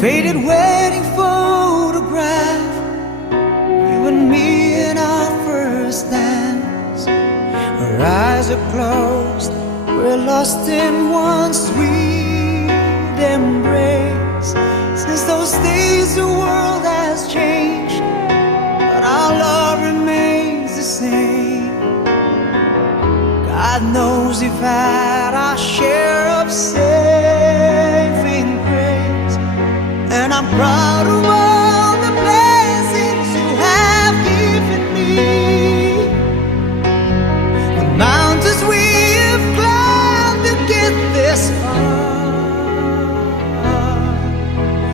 faded wedding photograph, you and me in our first dance. Our eyes are closed, we're lost in one sweet embrace. Since those days the world has changed, but our love remains the same. God knows we've had our share of saving grace, and I'm proud of